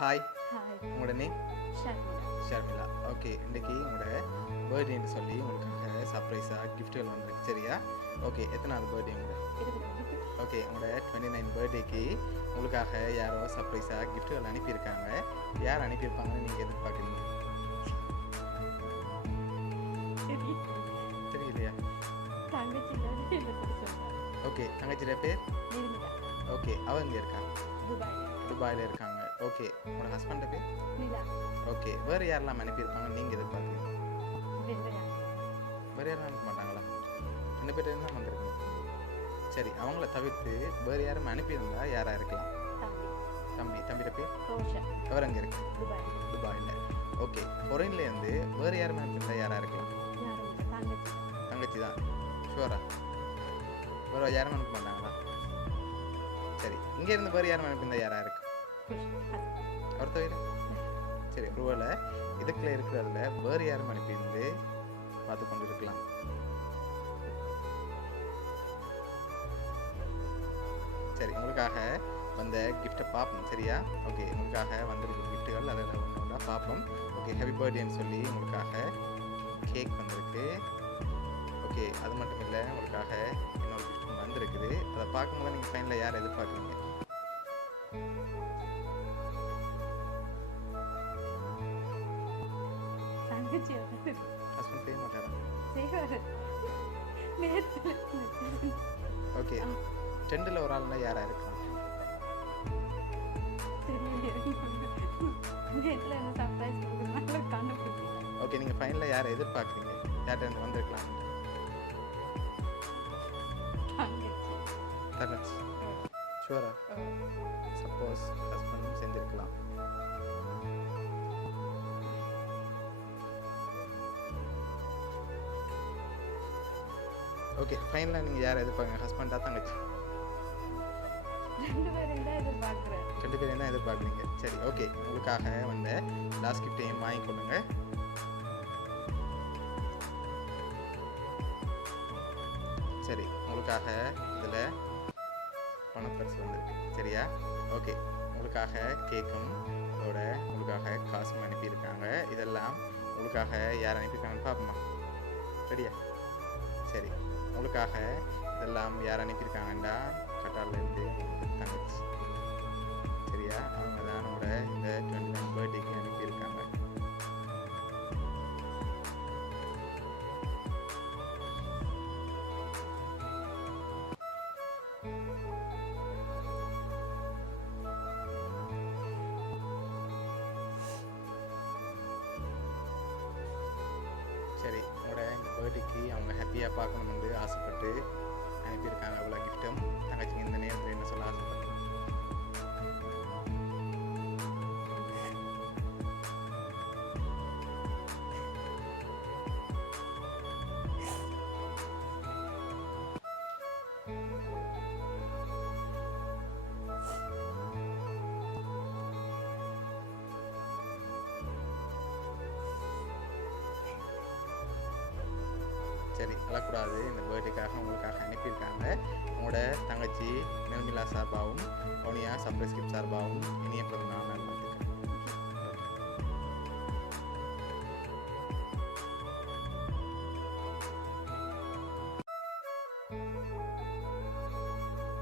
Hi, hi. உங்களோட name? Sharmila. Sharmila. Okay, இன்றைக்கி உங்களோட பர்த்டேன்னு சொல்லி உங்களுக்காக சர்ப்ரைஸாக கிஃப்ட்டுகள் வந்திருக்கு. சரியா? ஓகே, எத்தனாவது பர்த்டே உங்களோட? 29. ஓகே, உங்களோட 29 பர்த்டேக்கு உங்களுக்காக யாரோ சர்ப்ரைஸாக கிஃப்ட்டுகள் அனுப்பியிருக்காங்க. யார் அனுப்பியிருப்பாங்கன்னு நீங்கள் எதிர்பார்க்குறீங்க? தெரியலையா? தங்கச்சியில என்ன சொல்றாங்க? ஓகே, தங்கச்சியோட பேர்? நிர்மிதா. ஓகே, அவ இங்கே இருக்காங்க, துபாயில. துபாயில் இருக்காங்க. ஓகே, உங்களோட ஹஸ்பண்டோட பேர்? நிலா. ஓகே, வேறு யாரெல்லாம் அனுப்பியிருப்பாங்கன்னு நீங்கள் எதிர்பார்க்குறீங்க? வெண்மையா. வேறு யாரும் அனுப்ப மாட்டாங்களா? 2 பேர் தான் வந்திருக்கீங்க. சரி, அவங்கள தவிர்த்து வேறு யாரும் அனுப்பியிருந்தா யாராக இருக்கலாம்? தம்பி. தம்பியோட பேர்? ரோஷன். அவர் அங்கே இருக்கு, துபாயில. துபாயில். ஓகே, ஃபொரின்லேருந்து வேறு யாரும் அனுப்பியிருந்தா யாராக இருக்கலாம்? யாரும் இல்லை. தங்கச்சி. தங்கச்சி தான். ஷுவரா? வேறு யாரும் அனுப்ப மாட்டாங்களா? சரி, இங்கேருந்து வேறு யாரும் அனுப்பியிருந்தா யாராக இருக்கு? அவர் தவிர? சரி, ஒருவேளை இதுக்குள்ள இருக்கிறதுல வேறு யாரும் அனுப்பியிருந்து பார்த்து கொண்டு இருக்கலாம். சரி, உங்களுக்காக வந்த கிஃப்ட்டை பார்ப்போம். சரியா? ஓகே, உங்களுக்காக வந்திருக்க கிஃப்ட்டுகள் அதில் ஒன்று ஒன்றா பார்ப்போம். ஓகே, ஹாப்பி பர்த்டேன்னு சொல்லி உங்களுக்காக கேக் வந்திருக்கு. ஓகே, அது மட்டும் இல்லை, உங்களுக்காக இன்னொரு கிஃப்ட் வந்திருக்குது. அதை பார்க்கும்போது நீங்கள் ஃபைனலில் யார் எதிர்பார்க்குறீங்க? தங்கச்சி. ஹஸ்பண்ட் செய்ய மாட்டாரா? செய்வாரு. நேத்துல. ஓகே, ரெண்டில் ஒரு ஆள்னா யாராக இருக்கலாம்? நேத்துல என்ன சர்ப்ரைஸ் கொடுக்குறதுனால கண்டுபிடிச்சேன். ஓகே, நீங்கள் ஃபைனலில் யாரை எதிர்பார்க்குறீங்க? யார்கிட்ட வந்திருக்கலாம்? தங்கச்சி. தங்கச்சி. ஷுவரா? சப்போஸ் ஹஸ்பண்டும் செஞ்சுருக்கலாம். ஓகே, ஃபைனலாக நீங்கள் யாரை எதிர்பார்க்குங்க? ஹஸ்பண்டா தங்கச்சி? 2 பேரும் தான் எதிர்பார்க்குறேன். 2 பேரையும் தான் எதிர்பார்க்குறீங்க. சரி, ஓகே, உங்களுக்காக வந்த லாஸ்ட் கிஃப்டையும் வாங்கிக்கொள்ளுங்க. சரி, உங்களுக்காக இதில் பணப்பரிசு வந்திருக்கு. சரியா? ஓகே, உங்களுக்காக கேக்கும் அதோட உங்களுக்காக காசும் அனுப்பியிருக்காங்க. இதெல்லாம் உங்களுக்காக யார் அனுப்பியிருக்காங்கன்னு பார்ப்போமா? ரெடியா? சரி, உங்களுக்காக இதெல்லாம் யார் அனுப்பியிருக்காங்கண்டா கட்டார்லேருந்து தங்கச்சி. சரியா? அவங்க தான் உங்களோட இந்த 29 பர்த்டேக்கு அனுப்பியிருக்காங்க. சரி, உங்களோட இந்த பர்த்டேக்கு அவங்க ஹாப்பியாக பார்க்கணும்னு ஆசைப்பட்டு அனுப்பியிருக்காங்க. அவ்வளோ கிஃப்ட்டும் தங்கச்சிங்க இந்த நேரத்தில் என்ன சொல்ல ஆசைப்பட்டு? சரி, அழக்கூடாது. இந்த பர்த்டேக்காக உங்களுக்காக அனுப்பியிருக்காங்க. உங்களோட தங்கச்சி நிர்மலா சார்பாகவும் அவனியா சர்ப்ரைஸ் கிஃப்ட் சார்பாகவும் இனிய பிறந்த நாள் நல்வாழ்த்துக்கள்.